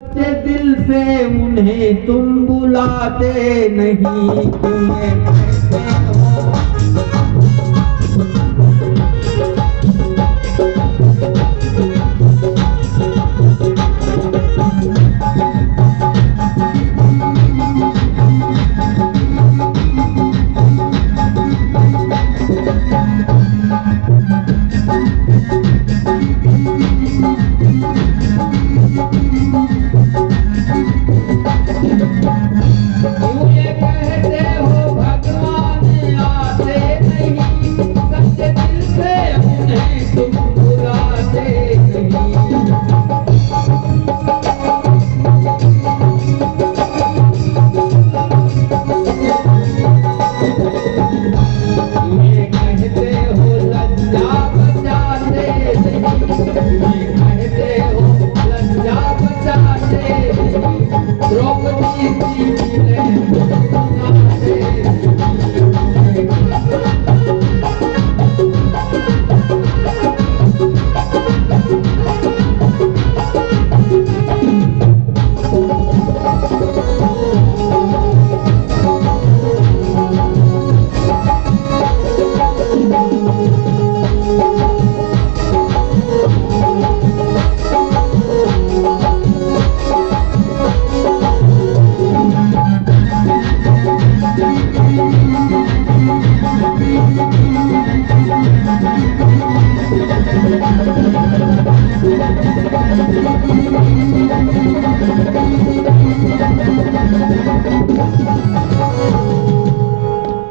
सच्चे दिल से उन्हें तुम बुलाते नहीं, तुम्हें कहते हो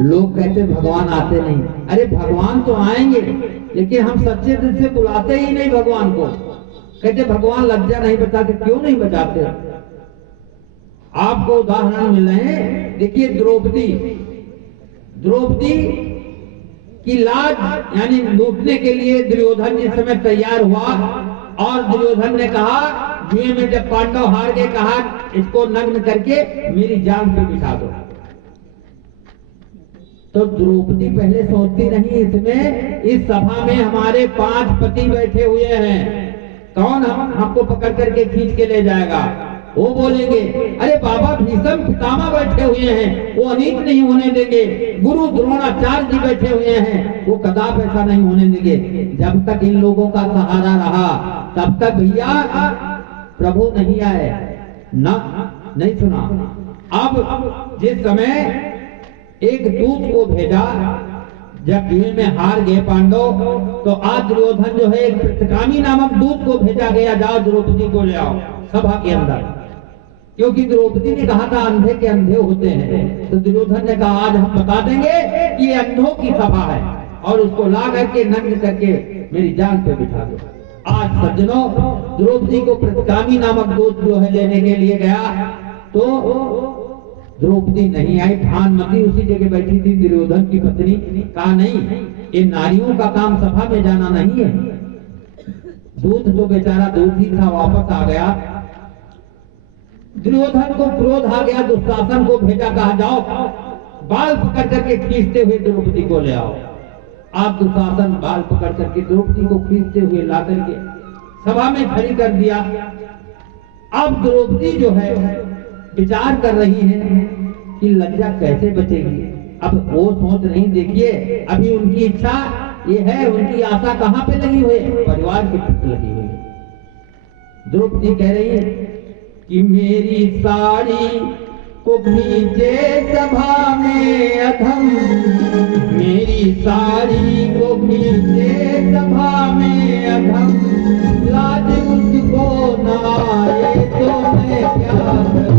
लोग कहते भगवान आते नहीं। अरे भगवान तो आएंगे, लेकिन हम सच्चे दिल से बुलाते ही नहीं भगवान को। कहते भगवान लज्जा नहीं बचाते, क्यों नहीं बचाते? आपको उदाहरण मिल रहे हैं। देखिए द्रौपदी की लाज यानी लूटने के लिए दुर्योधन जिस समय तैयार हुआ और दुर्योधन ने कहा, जुए में जब पांडव हार गए, कहा इसको नग्न करके मेरी जान पे बिठा दो। तो द्रौपदी पहले सोचती नहीं, इसमें इस सभा में हमारे 5 पति बैठे हुए हैं, कौन हमको पकड़ करके खींच के ले जाएगा? वो बोलेंगे अरे बाबा भीष्म पितामह बैठे हुए हैं, वो अनीत नहीं होने देंगे। गुरु द्रोणाचार्य जी बैठे हुए हैं, वो कदाप ऐसा नहीं होने देंगे। जब तक इन लोगों का सहारा रहा तब तक भैया प्रभु नहीं आए ना, नहीं सुना। अब जिस समय एक दूत को भेजा, जब जुए में हार गए पांडव, तो आज दुर्योधन जो है एक प्रतिगामी नामक दूत को भेजा गया, जाओ द्रौपदी को ले आओ सभा के अंदर। क्योंकि द्रौपदी ने कहा था अंधे के अंधे होते हैं, तो दुर्योधन ने कहा आज हम बता देंगे कि ये अंधों की सभा है, और उसको ला करके नग्न करके मेरी जान पे बिठा दो। आज सज्जनों, द्रौपदी को प्रतिगामी नामक दूत जो है लेने के लिए गया, तो द्रौपदी नहीं आई। भानुमति उसी जगह बैठी थी, दुर्योधन की पत्नी। कहा नहीं, ये नारियों का काम सभा में जाना नहीं है। दूत तो बेचारा दूत ही था, वापस आ गया। दुर्योधन को क्रोध आ गया, दुशासन को भेजा, कहा जाओ बाल पकड़ करके खींचते हुए द्रौपदी को ले आओ। आप दुशासन बाल पकड़ करके द्रौपदी को खींचते हुए ला करके सभा में खड़ी कर दिया। अब द्रौपदी जो है विचार कर रही है कि लज्जा कैसे बचेगी। अब वो सोच रही, देखिए अभी उनकी इच्छा ये है, उनकी आशा कहाँ पे लगी हुई है? परिवार के प्रति लगी हुई है। द्रौपदी कह रही है कि मेरी साड़ी को खींचे सभा में अधम, मेरी साड़ी को खींचे सभा में अधम, लाज मुझको न आए तो मैं क्या करूं?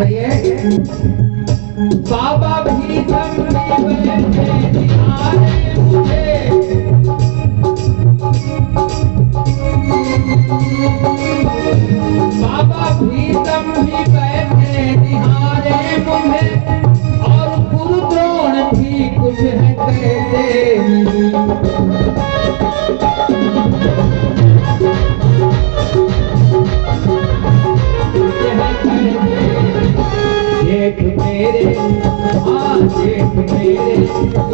रही है, बाबा भीषम बैठे निहारे मुझे, बाबा भीषम भी बैठे निहारे मुझे, और गुरु द्रोण भी कुछ है कहते नहीं। जेठ मेरे, हाँ जेठ मेरे,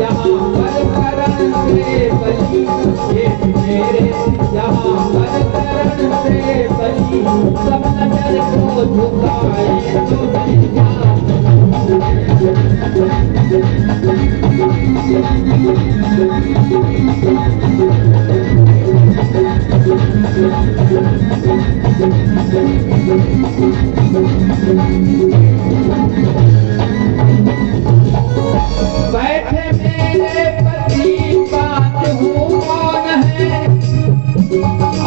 यहाँ पर करण से बली, जेठ मेरे यहाँ पर करण से बली, सब नजर को झुकाए तो भैया। बैठे मेरे पति बात हूँ कौन है,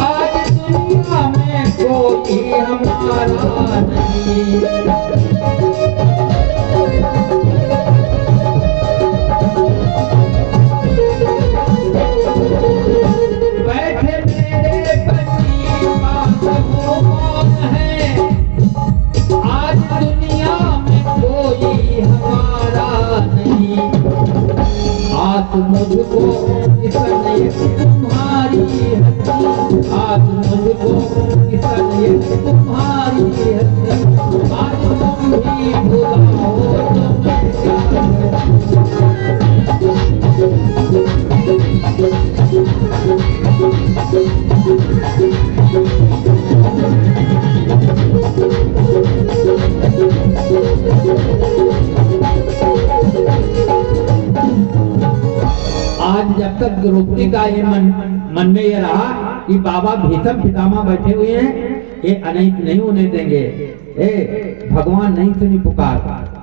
आज दुनिया में कोई हमारा नहीं। बैठे मेरे पति बात हूँ कौन है, आज दुनिया में कोई हमारा नहीं। आस मुझको इसलिए तुम्हारी हंसी, आस मुझको इसलिए तुम्हारी हंसी, आज तुम भी बुलाओ तो मैं क्या आज जब तक द्रौपदी का ये मन में ये रहा कि बाबा भीषम पितामह बैठे हुए हैं, ये अनैत नहीं होने देंगे, भगवान नहीं सुनी पुकार।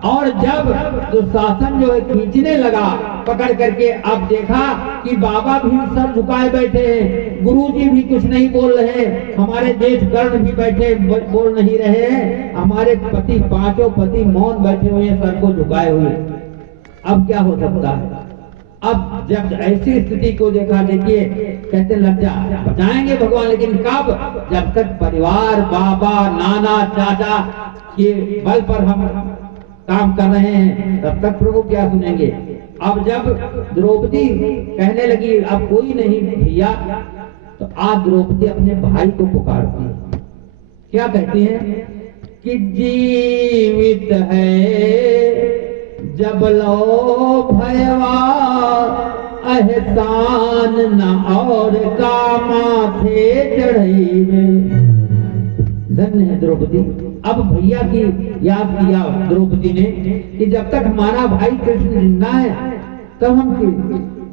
और जब दुशासन जो है खींचने लगा पकड़ करके, अब देखा कि बाबा भी सर झुकाए बैठे हैं, गुरुजी भी कुछ नहीं बोल रहे, हमारे देश कर्ण भी बैठे बोल नहीं रहे, हमारे पति पांचों पति मौन बैठे हुए हैं सर को झुकाए हुए। अब क्या हो सकता है? अब जब ऐसी स्थिति को देखा, देखिए कहते लज्जा बचाएंगे भगवान, लेकिन कब? जब तक परिवार बाबा नाना चाचा के बल पर हम काम कर रहे हैं तब तक प्रभु क्या सुनेंगे। अब जब द्रौपदी कहने लगी अब कोई नहीं भैया, तो आज द्रौपदी अपने भाई को पुकारती है, क्या कहती है कि जीवित है जब लो भयवा, एहसान न और का माथे चढ़ई में। धन्य है द्रौपदी। अब भैया की याद किया द्रौपदी ने कि जब तक हमारा भाई कृष्ण जिंदा है तब हम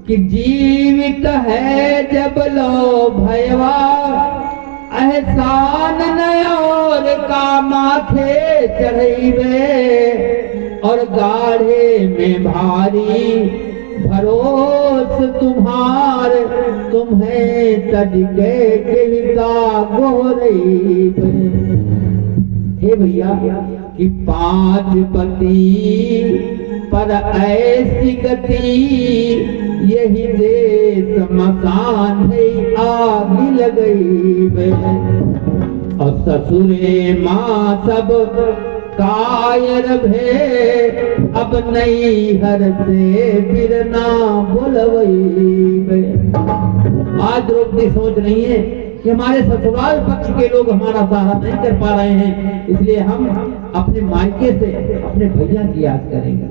कि जीवित है जब लो भयवा, एहसान न और का माथे चढ़ई में, और गाढ़े में भारी भरोस तुम्हार, तुम्हें तज के कहता गोरई। हे भैया कि पांच पति पर ऐसी गति, यही देश मसान है आग लगई। और ससुरे माँ सब कायर भे, अब नई हर से बिरना बुलवई। आज द्रौपदी सोच रही है कि हमारे ससुराल पक्ष के लोग हमारा सहारा नहीं कर पा रहे हैं, इसलिए हम अपने मायके से अपने भैया की याद करेंगे।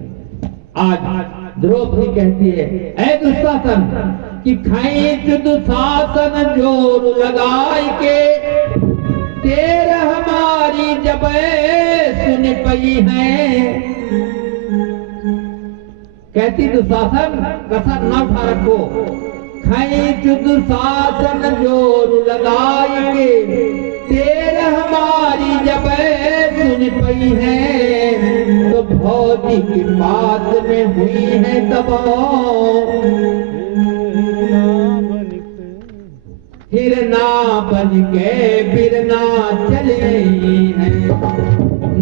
आज द्रौपदी कहती है ऐ दुशासन कि खैच दुशासन जोर लगाई के, तेरा हमारी जब सुन पई है। कहती दुशासन कसर न उठा रखो, खैच दुशासन जोर लगाई के, तेरा हमारी जब सुन पई है। तो भौतिक बात में हुई है दबाव, हिरना बन के बिरना चले हैं।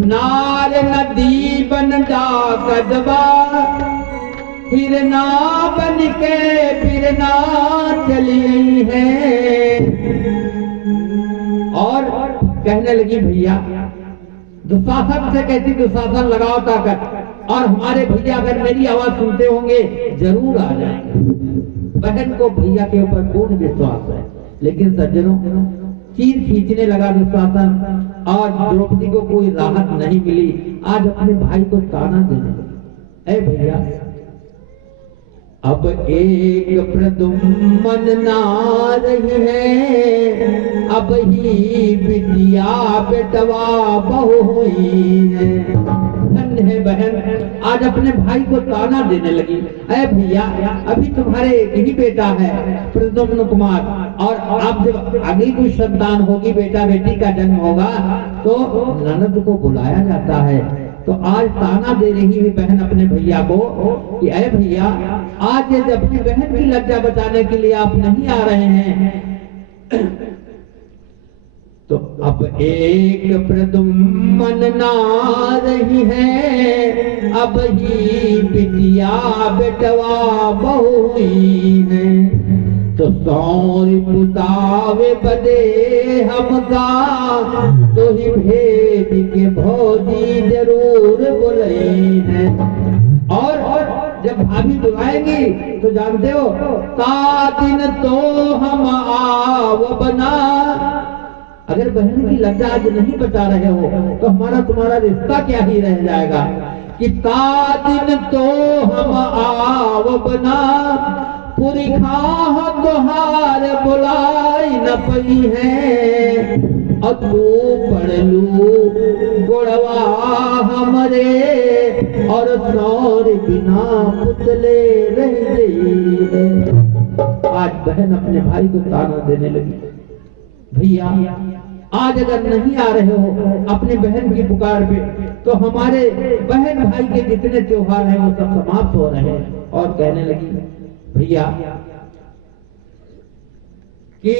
नार नदी बन डाकदबा, हिरना बन के फिरना चली है। और कहने लगी भैया दुशासन से कहती दुशासन लगाओ ताकत, और हमारे भैया अगर मेरी आवाज सुनते होंगे जरूर आ जाएंगे। बहन को भैया के ऊपर पूर्ण विश्वास है, लेकिन सज्जनों चीर खींचने लगा दुशासन और द्रौपदी को कोई राहत नहीं मिली। आज अपने भाई को ताना देने लगी, ऐ भैया अब एक प्रदुम्न ना रही है, अब ही बिटिया बेटवा बहू हुई है। है बहन आज अपने भाई को ताना देने लगी, अरे भैया अभी तुम्हारे एक ही बेटा है प्रद्युम्न कुमार, और अब जब अगली कोई संतान होगी बेटा बेटी का जन्म होगा तो ननद को बुलाया जाता है। तो आज ताना दे रही है बहन अपने भैया को कि अरे भैया आज जब अपनी बहन की लज्जा बचाने के लिए आप नहीं आ रहे हैं तो अब एक प्रदुम्न ना रही है, अब ही बिटिया बेटवा बहू हुई है। तो सौर पुतावे बदे हमका, तो ही भेद के भौजी जरूर बुलाई है। और जब भाभी बुलाएंगी तो जानते हो ता दिन तो हम आव बना। अगर बहन की लज्जा आज नहीं बचा रहे हो तो हमारा तुम्हारा रिश्ता क्या ही रह जाएगा। कि ता दिन तो हम आव बना, पूरी खाह तोहार बुलाई न पई है। और तू पढ़ लू गोड़वा हमरे, और सौर बिना पुतले रह गई है। आज बहन अपने भाई को ताना देने लगी, भैया आज अगर नहीं आ रहे हो अपने बहन की पुकार पे तो हमारे बहन भाई के जितने त्योहार हैं वो सब समाप्त हो रहे हैं। और कहने लगी भैया कि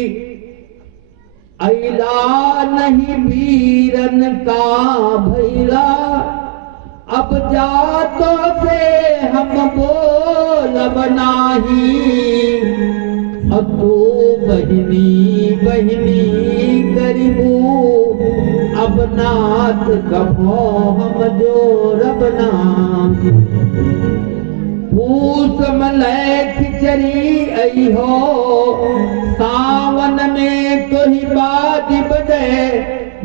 अइला नहीं वीरन का भैला, अब जातो से हम बोलब नाही। अब तू बहिनी बहिनी करीबू, अब नाथ कभो हम जो रबना। पूस मलय खिचड़ी आई हो, सावन में तो ही बाजी बजे।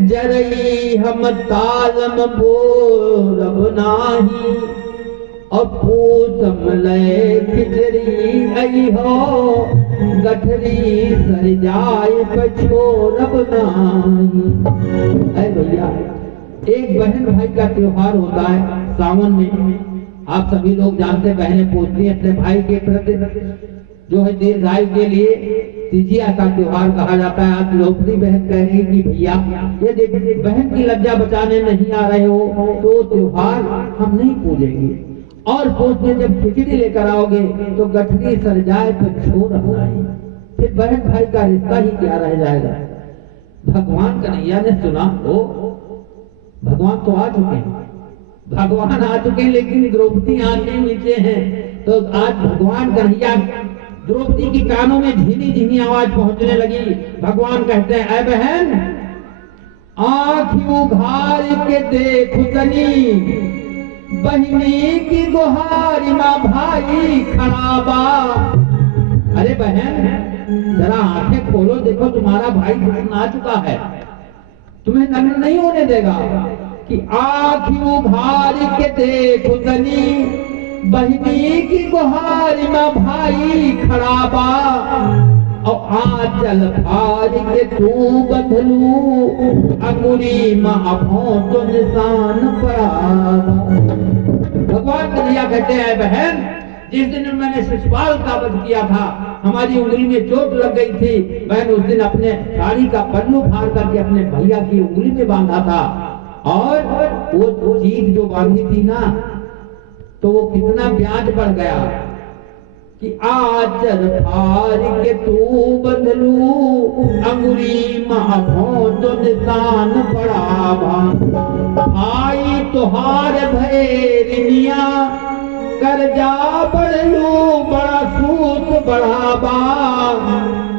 जरई हम तालम बोलब नाही, और पूस मलय खिचड़ी आई हो, गठरी सर जाए पछोरब नाही। अरे भैया एक बहन भाई का त्योहार होता है सावन में। आप सभी लोग जानते हैं बहनें पूछती हैं अपने भाई के प्रति जो है दीर्घायु के लिए तिजिया का त्योहार कहा जाता है। आज द्रौपदी बहन कह रही कि भैया ये बहन की लज्जा बचाने नहीं आ रहे हो तो त्योहार हम नहीं पूजेंगे। और पूछते जब खिचड़ी लेकर आओगे तो गठरी सर जाए तो छोड़ अपनाई, फिर बहन भाई का रिश्ता ही क्या रह जाएगा। भगवान कन्हैया ने सुना हो, भगवान तो आ चुके हैं, भगवान आ चुके हैं, लेकिन द्रौपदी आंखें नीचे हैं। तो आज भगवान कन्हैया द्रौपदी की कानों में झीनी झीनी आवाज पहुंचने लगी। भगवान कहते हैं ऐ बहन आँख उघार के देखो तनी, बहिनी की गुहारी माँ भाई खराबा। अरे बहन जरा आंखें खोलो, देखो तुम्हारा भाई दुश्मन आ चुका है, तुम्हें नग्न नहीं होने देगा। कि आँख उघार के देखो तनी, बहिनी की गुहारी माँ भाई खराबा। और आंचल फार के तू बंधलू, अंगुरी माँ तो निशान पड़ा। भगवान कन्हैया कहते हैं बहन जिस दिन मैंने शिशुपाल का वध किया था, हमारी उंगली में चोट लग गई थी, मैंने उस दिन अपने साड़ी का पन्नू फाड़ करके अपने भैया की उंगली में बांधा था। और वो चीज जो बांधी थी ना तो वो कितना ब्याज बढ़ गया। कि आचर फार के तू बंधलू अंगुरी माखों तो निशान पड़ा भाई तुहार भैरिया कर जा बढ़लू बड़ा सूत बढ़ावा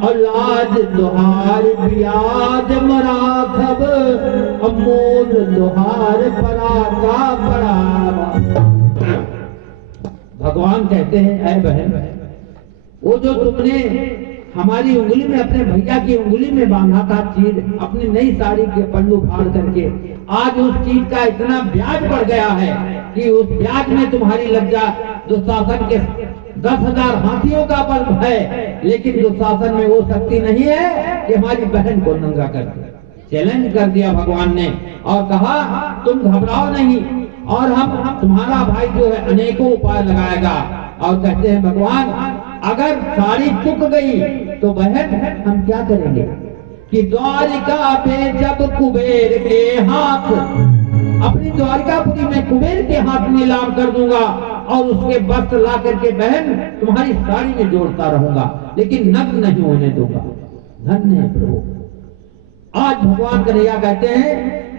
और लाज तुहार ब्याज मराखब अमोद तुहार परा का पड़ावा। भगवान कहते हैं ऐ बहन, वो जो तुमने हमारी उंगली में अपने भैया की उंगली में बांधा था चीज, अपनी नई साड़ी के पल्लू फाड़ करके, आज उस चीज का इतना ब्याज बढ़ गया है कि उस ब्याज में तुम्हारी लज्जा दुशासन के 10,000 हाथियों का बल है, लेकिन दुशासन में वो शक्ति नहीं है कि हमारी बहन को नंगा कर दे। चैलेंज कर दिया भगवान ने और कहा तुम घबराओ नहीं, और हम तुम्हारा भाई जो है अनेकों उपाय लगाएगा। और कहते हैं भगवान अगर साड़ी चुक गई तो बहन हम क्या करेंगे कि द्वारिका पे जब कुबेर के हाथ, अपनी द्वारिकापुरी में कुबेर के हाथ नीलाम कर दूंगा और उसके वस्त्र ला करके बहन तुम्हारी साड़ी में जोड़ता रहूंगा, लेकिन नग्न नहीं होने दूंगा। धन्य है प्रभु। आज भगवान कन्हैया कहते हैं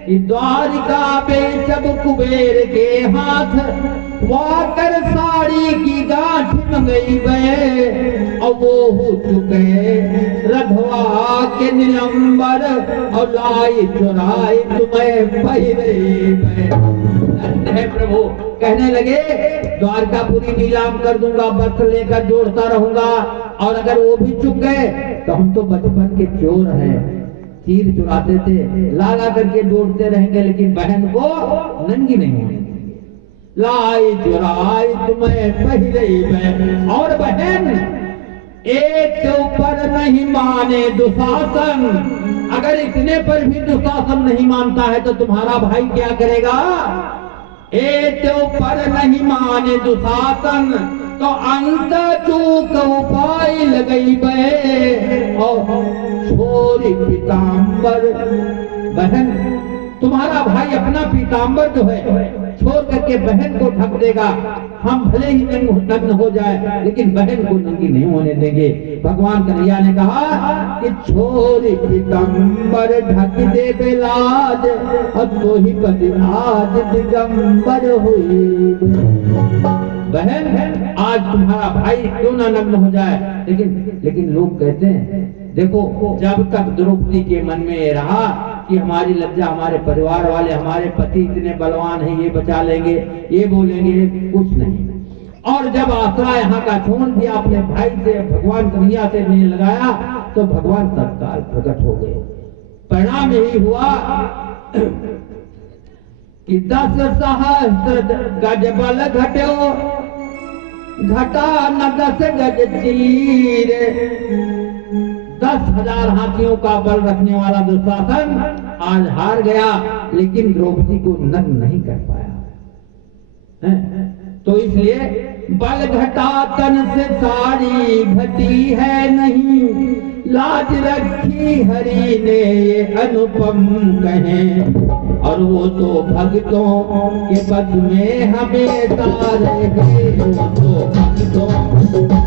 कि द्वारिका पे जब कुबेर के हाथ वाकर साड़ी की गांठ मंगई गए और वो हो चुके रधवा के निलंबर और लाई चुराई तुम्हें पहरे प्रभु। कहने लगे द्वारकापुरी नीलाम कर दूंगा, वस्त्र लेकर जोड़ता रहूंगा, और अगर वो भी चुक गए तो हम तो बचपन के चोर हैं, तीर चुराते थे, ला करके जोड़ते रहेंगे, लेकिन बहन को नंगी नहीं होने लाई चुराई तुम्हें पहरे। और बहन एक के ऊपर नहीं माने दुशासन, अगर इतने पर भी दुशासन नहीं मानता है तो तुम्हारा भाई क्या करेगा। एक के ऊपर नहीं माने दुशासन तो अंत चूक उपाय लगई बे और छोरी पीताम्बर। बहन तुम्हारा भाई अपना पीताम्बर जो है छोड़ करके बहन को ढक देगा, हम भले ही नग्न हो जाए लेकिन बहन को नंगी नहीं होने देंगे। भगवान कन्हैया ने कहा कि छोरी पीताम्बर ढक दे बेलाज और तो ही कभी आज दिगंबर हुई। बहन आज तुम्हारा भाई क्यों ना नग्न हो जाए, लेकिन लोग कहते हैं देखो जब तक द्रौपदी के मन में ये रहा कि हमारी लज्जा, हमारे परिवार वाले, हमारे पति इतने बलवान हैं, ये बचा लेंगे, ये बोलेंगे, कुछ नहीं। और जब आसरा यहाँ का छोड़ दिया, अपने भाई से भगवान कन्हैया से नहीं लगाया, तो भगवान तत्काल प्रकट हो गए। परिणाम यही हुआ कि 10 सहस्त्र गज बल घट्यो, घटा न 10 गज चीर। 10,000 हाथियों का बल रखने वाला दुशासन आज हार गया, लेकिन द्रौपदी को नग्न नहीं कर पाया है। तो इसलिए बल घटा तन से साड़ी घटी है नहीं, लाज रखी हरि ने ये अनुपम कहे। और वो तो भक्तों के पद में हमेशा रहे, वो तो भक्तों